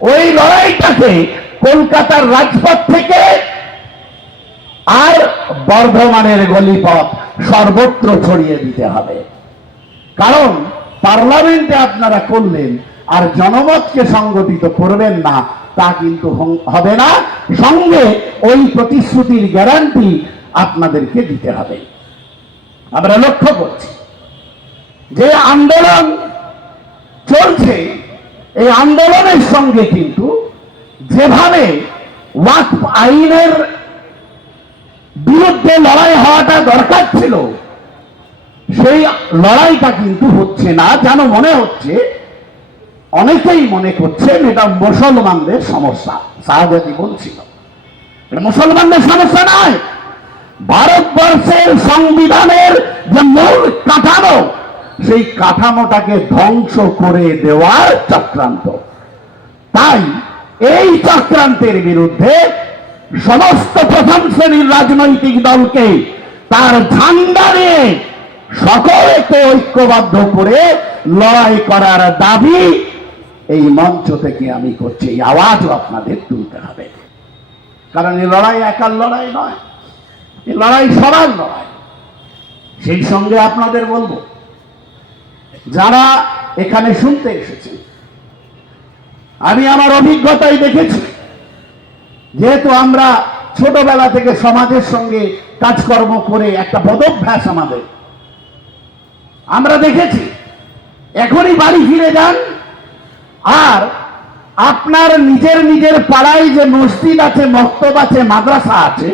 ওই লড়াইটাকে কলকাতার রাজপথ থেকে আর বর্ধমানের গলিপথ সর্বত্র ছড়িয়ে দিতে হবে। কারণ পার্লামেন্টে আপনারা করলেন আর জনমতকে সংগঠিত করবেন না, তা কিন্তু হবে না। সঙ্গে ওই প্রতিশ্রুতির গ্যারান্টি আপনাদেরকে দিতে হবে। আমরা লক্ষ্য করছি যে আন্দোলন চলছে এই আন্দোলনের সঙ্গে কিন্তু যেভাবে ওয়াকফ আইনের বিরুদ্ধে লড়াই হওয়াটা দরকার ছিল, সেই লড়াইটা কিন্তু হচ্ছে না। যেন মনে হচ্ছে, অনেকেই মনে করছেন এটা মুসলমানদের সমস্যা শাহজাদি বলছিল মুসলমানদের সমস্যা নয়, ভারতবর্ষের সংবিধানের যে মূল কাঠামো সেই কাঠামোটাকে ধ্বংস করে দেওয়ার চক্রান্ত। তাই এই চক্রান্তের বিরুদ্ধে সমস্ত প্রথম শ্রেণির রাজনৈতিক দলকে তার ঝান্ডা নিয়ে সকলকে ঐক্যবদ্ধ করে লড়াই করার দাবি এই মঞ্চ থেকে আমি করছি। এই আওয়াজও আপনাদের তুলতে হবে। কারণ এই লড়াই একার লড়াই নয়, এই লড়াই সবার লড়াই। সেই সঙ্গে আপনাদের বলব যারা এখানে শুনতে এসেছেন আমি আমার অভিজ্ঞতায় দেখেছি, যেহেতু আমরা ছোটবেলা থেকে সমাজের সঙ্গে কাজকর্ম করে একটা বদভ্যাস আমাদের। আমরা দেখেছি, এখনই বাড়ি ফিরে যান, আর আপনার নিজের নিজের পাড়ায় যে মসজিদ আছে, মক্তব আছে, মাদ্রাসা আছে,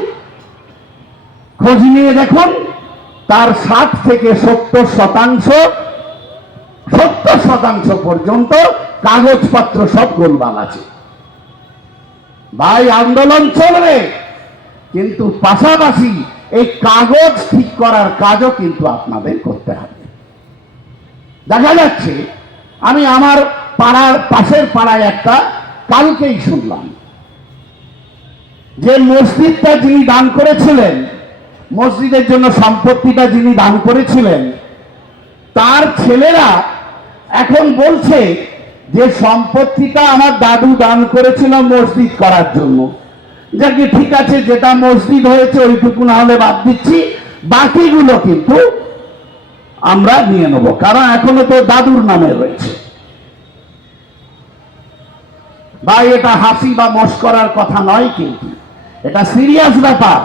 খোঁজ নিয়ে দেখুন, তার ষাট থেকে সত্তর শতাংশ সত্তর শতাংশ পর্যন্ত কাগজপত্র সব গোলমাল আছে। ভাই, আন্দোলন চলবে, কিন্তু পাশাপাশি এই কাগজ ঠিক করার কাজও কিন্তু আপনাদের করতে হবে। দেখা যাচ্ছে, আমি আমার পাড়ার পাশের পাড়ায় একটা কালকেই শুনলাম যে মসজিদটা যিনি দান করেছিলেন, মসজিদের জন্য সম্পত্তিটা যিনি দান করেছিলেন, তার ছেলেরা এখন বলছে যে সম্পত্তিটা আমার দাদু দান করেছিল মসজিদ করার জন্য। যাকে ঠিক আছে যেটা মসজিদ হয়েছে ওইটুকু না হলে বাদ দিচ্ছি? বাকিগুলো কিন্তু আমরা নিয়ে নেব, কারণ এখনও তো দাদুর নামে রয়েছে। বা এটা হাসি বা মশ মস্করার কথা নয় কিন্তু। এটা সিরিয়াস ব্যাপার।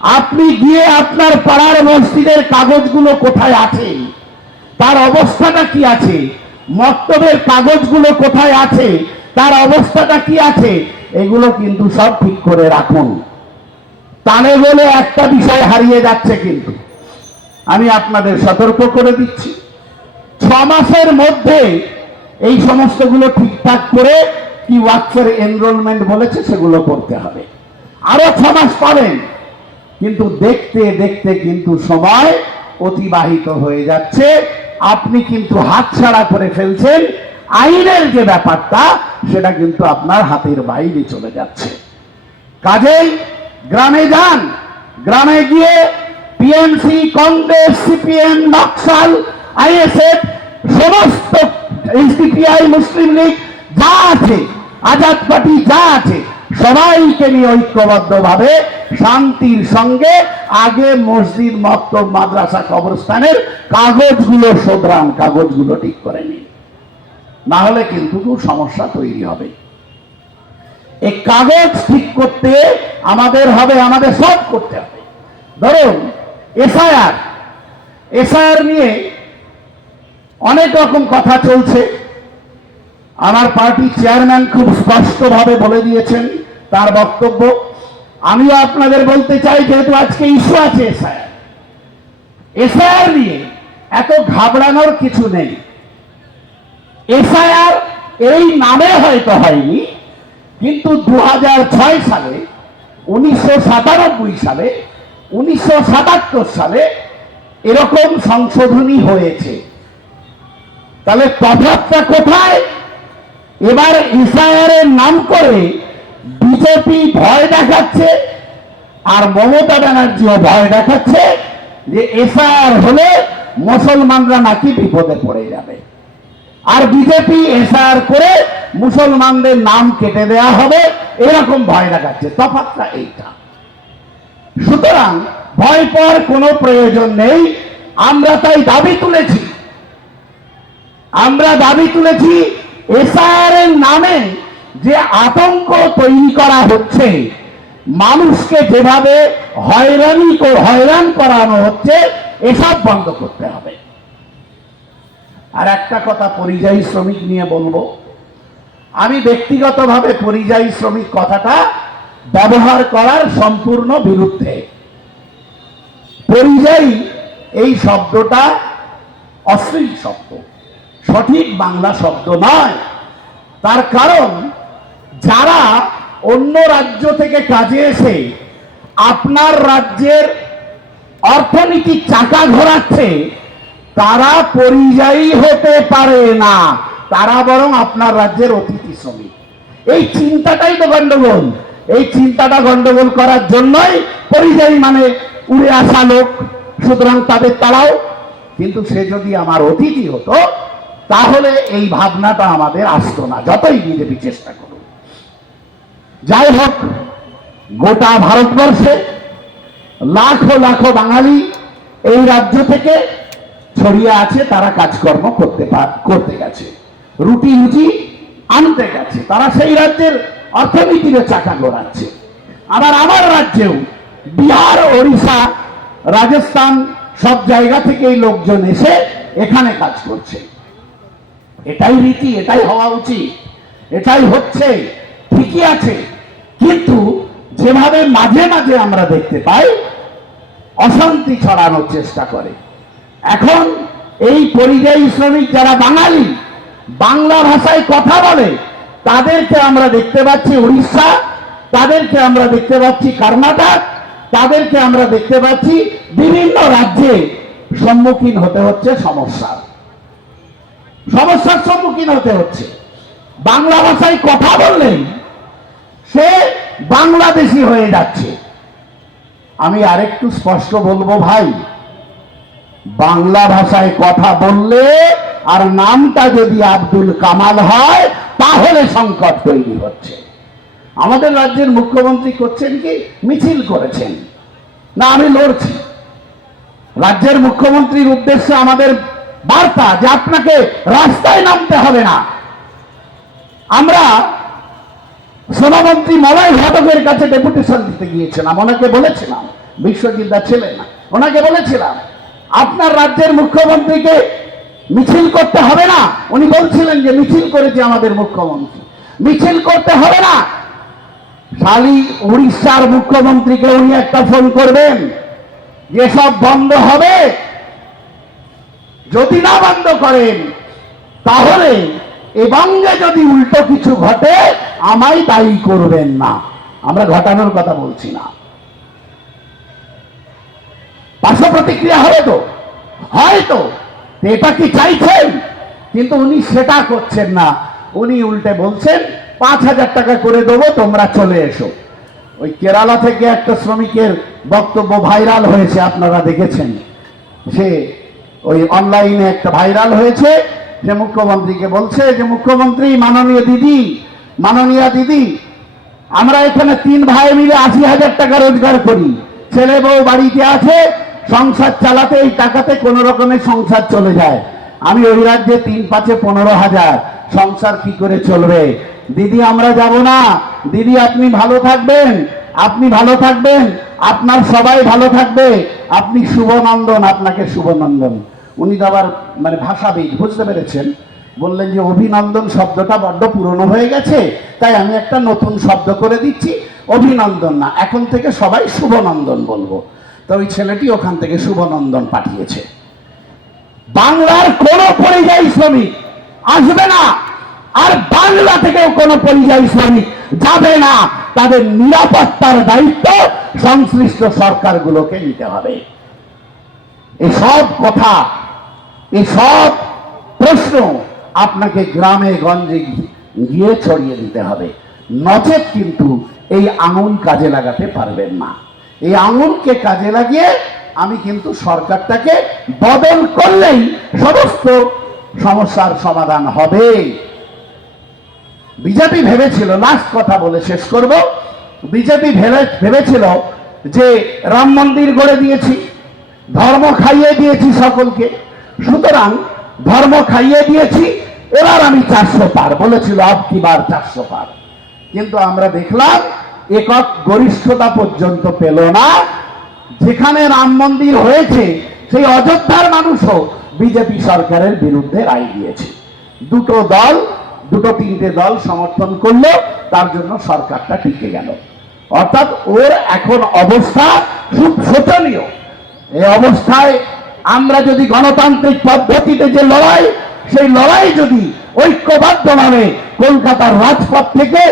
আপনি গিয়ে আপনার পাড়ার মসজিদের কাগজগুলো কোথায় আছে? তার অবস্থাটা কি আছে? মক্তবের কাগজগুলো কোথায় আছে? তার অবস্থাটা কি আছে? এগুলো কিন্তু সব ঠিক করে রাখুন। তানে বলে একটা বিষয় হারিয়ে যাচ্ছে কিন্তু। আমি আপনাদের সতর্ক করে দিচ্ছি। ছ মাসের মধ্যে এই সমস্তগুলো ঠিকঠাক করে কি ওয়ার্কসের এনরোলমেন্ট বলেছে সেগুলো করতে হবে। আরও ছ মাস পাবেন। কিন্তু দেখতে দেখতে কিন্তু সময় অতিবাহিত হয়ে যাচ্ছে। আপনি কিন্তু হাতছাড়া করে ফেলছেন। আইনের যে ব্যাপারটা, সেটা কিন্তু আপনার হাতের বাইরে চলে যাচ্ছে। কাজেই গ্রামে যান। গ্রামে গিয়ে TMC Congress CPM Naxal, ISF, সমস্ত মুসলিম লীগ, যা আছে, আজাদ পার্টি যা আছে সবাইকে নিয়ে ঐক্যবদ্ধভাবে শান্তির সঙ্গে আগে মসজিদ, মক্তব, মাদ্রাসা, কবরস্থানের কাগজগুলো শোধরান, কাগজগুলো ঠিক করে নিন। না হলে কিন্তু সমস্যা তৈরি হবে। এই কাগজ ঠিক করতে আমাদের হবে, আমাদের সব করতে হবে। ধরুন, এসআইআর। এসআইআর নিয়ে অনেক রকম কথা চলছে। আমার পার্টির চেয়ারম্যান খুব স্পষ্টভাবে বলে দিয়েছেন। তার বক্তব্য। আমিও আপনাদের বলতে চাই, যেহেতু আজকে ইস্যু আছে এসআইআর এসআইআর নিয়ে এত ঘাবড়ানোর কিছু নেই। এসআইআর এই নামে হয়তো হয়নি, কিন্তু দু সালে, উনিশশো সাতাত্তর সালে, উনিশশো সাতাত্তর সালে এরকম সংশোধনী হয়েছে। তাহলে তফাৎটা কোথায়? এবার ইসরায়েলের নাম করে বিজেপি ভয় দেখাচ্ছে আর মমতা ব্যানার্জিও ভয় দেখাচ্ছে যে এসআইআর হলে মুসলমানরা নাকি বিপদে পড়ে যাবে। আর বিজেপি এসআর করে মুসলমানদের নাম কেটে দেয়া হবে, এরকম ভয় দেখাচ্ছে। তফাৎটা এইটা। সুতরাং ভয় পাওয়ার কোনো প্রয়োজন নেই। আমরা তাই দাবি তুলেছি। আমরা দাবি তুলেছি এসআর এর নামে যে আতঙ্ক তৈরি করা হচ্ছে, মানুষকে যেভাবে হয়রানি হয়রান করানো হচ্ছে, এসব বন্ধ করতে হবে। আর একটা কথা পরিযায়ী শ্রমিক নিয়ে বলব। আমি ব্যক্তিগতভাবে পরিযায়ী শ্রমিক কথাটা ব্যবহার করার সম্পূর্ণ বিরুদ্ধে। পরিযায়ী এই শব্দটা অশ্লীল শব্দ, সঠিক বাংলা শব্দ নয়। তার কারণ যারা অন্য রাজ্য থেকে কাজে এসে আপনার রাজ্যের অর্থনীতি চাকা ঘোরাচ্ছে, তারা পরিযায়ী হতে পারে না। তারা বরং আপনার রাজ্যের অতিথি শ্রমিক। এই চিন্তাটাই তো গন্ডগোল। এই চিন্তাটা গন্ডগোল করার জন্যই পরিযায়ী মানে উড়ে আসা লোক, সুতরাং তাদের তারাও কিন্তু সে যদি আমার অতিথি হতো, তাহলে এই ভাবনাটা আমাদের আসতো না, যতই বিজেপি চেষ্টা করুক। যাই হোক, গোটা ভারতবর্ষে লাখো লাখো বাঙালি এই রাজ্য থেকে ছড়িয়ে আছে, তারা কাজকর্ম করতে করতে গেছে। রুটি রুটি আনতে গেছে, তারা সেই রাজ্যের অর্থনীতির চাকা গড়াচ্ছে। আবার আমার রাজ্যেও বিহার, ওড়িশা, রাজস্থান, সব জায়গা থেকে এই লোকজন এসে এখানে কাজ করছে। এটাই রীতি, এটাই হওয়া উচিত, এটাই হচ্ছে। ঠিকই আছে। কিন্তু যেভাবে মাঝে মাঝে আমরা দেখতে পাই, অশান্তি ছড়ানোর চেষ্টা করে। এখন এই পরিযায়ী শ্রমিক যারা বাঙালি, বাংলা ভাষায় কথা বলে, তাদেরকে আমরা দেখতে পাচ্ছি উড়িষ্যা, তাদেরকে আমরা দেখতে পাচ্ছি কর্ণাটক, তাদেরকে আমরা দেখতে পাচ্ছি বিভিন্ন রাজ্যে সম্মুখীন হতে হচ্ছে সমস্যার সমস্যার সম্মুখীন হতে হচ্ছে। বাংলা ভাষায় কথা বললেই সে বাংলাদেশি হয়ে যাচ্ছে। আমি আরেকটু স্পষ্ট বলব ভাই, বাংলা ভাষায় কথা বললে আর নামটা যদি আব্দুল কামাল হয়, তাহলে সংকট তৈরি হচ্ছে। আমাদের রাজ্যের মুখ্যমন্ত্রী করছেন কি? মিছিল করেছেন। না, আমি লড়ছি। রাজ্যের মুখ্যমন্ত্রীর উদ্দেশ্যে আমাদের বার্তা যে আপনাকে রাস্তায় নামতে হবে না। আমরা শ্রমমন্ত্রী মলয় ঘটকের কাছে ডেপুটেশন দিতে গিয়েছিলাম। ওনাকে বলেছিলাম, বিশ্বজিৎ দা ছিলেন ওনাকে বলেছিলাম, আপনার রাজ্যের মুখ্যমন্ত্রীকে মিছিল করতে হবে না। উনি বলছিলেন যে, মিছিল করেছে আমাদের মুখ্যমন্ত্রী। মিছিল করতে হবে না। খালি উড়িষ্যার মুখ্যমন্ত্রীকে উনি একটা ফোন করবেন যেসব বন্ধ হবে। যদি না বন্ধ করেন, তাহলে এ বঙ্গে যদি উল্টো কিছু ঘটে আমায় দায়ী করবেন না। আমরা ঘটানোর কথা বলছি না। পার্শ্ব প্রতিক্রিয়া হবে তো। হয়তো এটা কি চাইছেন? কিন্তু উনি সেটা করছেন না। উনি উল্টে বলছেন, পাঁচ হাজার টাকা করে দেবো, তোমরা চলে এসো। ওই কেরালা থেকে একটা শ্রমিকের বক্তব্য ভাইরাল হয়েছে, আপনারা দেখেছেন। সে ওই অনলাইনে একটা ভাইরাল হয়েছে, যে মুখ্যমন্ত্রীকে বলছে যে, মুখ্যমন্ত্রী, মাননীয় দিদি মাননীয় দিদি, আমরা এখানে তিন ভাই মিলে আশি হাজার টাকা রোজগার করি। ছেলে বউ বাড়িতে আছে, সংসার চালাতে এই টাকাতে কোনো রকমের সংসার চলে যায়। আমি ওই রাজ্যে তিন পাঁচে পনেরো হাজার, সংসার কি করে চলবে? দিদি, আমরা যাব না। দিদি, আপনি ভালো থাকবেন, আপনি ভালো থাকবেন, আপনার সবাই ভালো থাকবে। আপনি শুভনন্দন, আপনাকে শুভনন্দন। উনি তো আবার মানে ভাষাবিদ, বুঝতে পেরেছেন? বললেন যে অভিনন্দন শব্দটা বড্ড পুরনো হয়ে গেছে, তাই আমি একটা নতুন শব্দ করে দিচ্ছি, অভিনন্দন না, এখন থেকে সবাই শুভনন্দন বলব। তো ওই ছেলেটি ওখান থেকে শুভনন্দন পাঠিয়েছে। বাংলার কোন পরিযায়ী শ্রমিক আসবে না, আর বাংলা থেকেও কোনো পরিযায়ী শ্রমিক যাবে না। তাদের নিরাপত্তার দায়িত্ব সংশ্লিষ্ট সরকারগুলোকে নিতে হবে। এসব কথা, এসব প্রশ্ন আপনাকে গ্রামে, গঞ্জে গিয়ে ছড়িয়ে দিতে হবে। নচেত কিন্তু এই আঙুল কাজে লাগাতে পারবেন না। এই আঙুলকে কাজে লাগিয়ে আমি কিন্তু সরকারটাকে বদল করলেই সমস্ত সমস্যার সমাধান হবে। বিজেপি ভেবেছিল, লাস্ট কথা বলে শেষ করব, বিজেপি ভেবে, ভেবেছিল যে রাম মন্দির গড়ে দিয়েছি, ধর্ম খাইয়ে দিয়েছি সকলকে। সুতরাং ধর্ম খাইয়ে দিয়েছি এবার আমি চারশো পার। বলেছিল আপকি বার চারশো পার? কিন্তু আমরা দেখলাম, একক গরিষ্ঠতা পর্যন্ত পেল না। যেখানে রাম মন্দির হয়েছে, সেই অযোধ্যার মানুষও বিজেপি সরকারের বিরুদ্ধে রায় দিয়েছে। দুটো দল, দুটো তিনটে দল সমর্থন করল, তার জন্য সরকারটা টিকে গেল। অর্থাৎ ওর এখন অবস্থা খুব শোচনীয়। এই অবস্থায় আমরা যদি গণতান্ত্রিক পদ্ধতিতে যে লড়াই সেই লড়াই যদি ঐক্যবদ্ধভাবে কলকাতার রাজপথ থেকে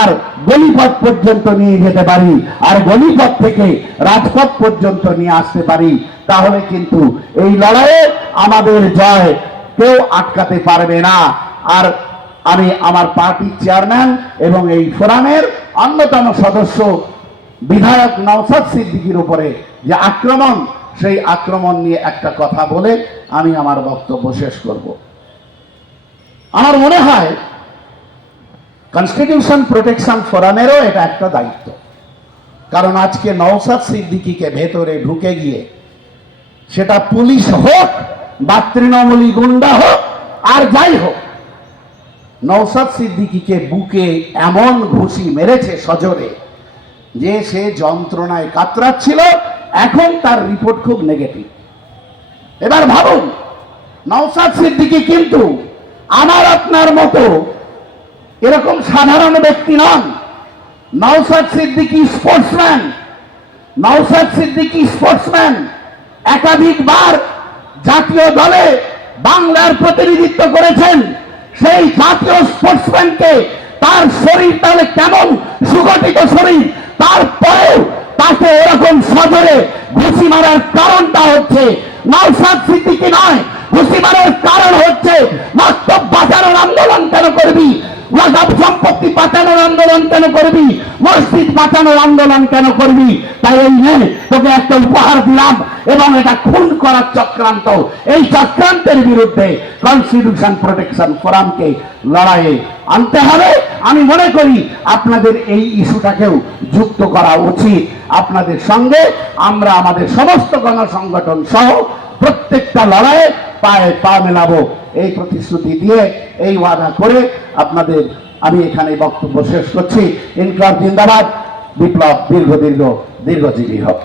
আর গলিপথ পর্যন্ত নিয়ে যেতে পারি, আর গলিপথ থেকে রাজপথ পর্যন্ত নিয়ে আসতে পারি, তাহলে কিন্তু এই লড়াইয়ে আমাদের জয় কেউ আটকাতে পারবে না। আর আমি আমার পার্টির চেয়ারম্যান এবং এই ফোরামের অন্যতম সদস্য বিধায়ক নওসাদ সিদ্দিকির উপরে যে আক্রমণ, সেই আক্রমণ নিয়ে একটা কথা বলে আমি আমার বক্তব্য শেষ করব। আমার মনে হয় কনস্টিটিউশন প্রোটেকশন ফোরামেরও এটা একটা দায়িত্ব। কারণ আজকে নওসাদ সিদ্দিকিকে ভেতরে ঢুকে গিয়ে সেটা পুলিশ হোক বা তৃণমূলী গুন্ডা হোক, আর যাই হোক নওসাদ সিদ্দিকিকে বুকে এমন ঘুষি মেরেছে সজোরে যে সে যন্ত্রণায় কাতরাচ্ছিল, এখন তার রিপোর্ট খুব নেগেটিভ এবার ভাবুন নওসাদ সিদ্দিকি কিন্তু আমার আপনার মতো এরকম সাধারণ ব্যক্তি নন। নওসাদ সিদ্দিকি স্পোর্টসম্যান। নওসাদ সিদ্দিকি স্পোর্টসম্যান একাধিকবার জাতীয় দলে বাংলার প্রতিনিধিত্ব করেছেন। সেই জাতীয় স্পোর্টসম্যানকে তার শরীর তাহলে কেমন সুগঠিত শরীর? তারপরেও তাকে এরকম সজরে ঘুষি মারার কারণটা হচ্ছে নওসাদ সিদ্দিকি নয় মারার কারণ হচ্ছে মাত্র বাঁচানোর আন্দোলন কেন করবি? ওয়াকাব সম্পত্তি বাঁচানোর আন্দোলন কেন করবি? মসজিদ বাঁচানোর আন্দোলন কেন করবি? তাই এই নে, তোকে একটা উপহার দিলাম এবং এটা খুন করার চক্রান্ত। এই চক্রান্তের বিরুদ্ধে কনস্টিটিউশন প্রোটেকশন ফোরামকে লড়াইয়ে আনতে হবে। আমি মনে করি আপনাদের এই ইস্যুটাকেও যুক্ত করা উচিত আপনাদের সঙ্গে। আমরা আমাদের সমস্ত গণসংগঠন সহ প্রত্যেকটা লড়াইয়ে পায়ে পা মেলাবো। এই প্রতিশ্রুতি দিয়ে এই ওয়াদা করে আপনাদের আমি এখানে বক্তব্য শেষ করছি। ইনকলাব জিন্দাবাদ। বিপ্লব দীর্ঘ দীর্ঘ দীর্ঘজীবী হোক।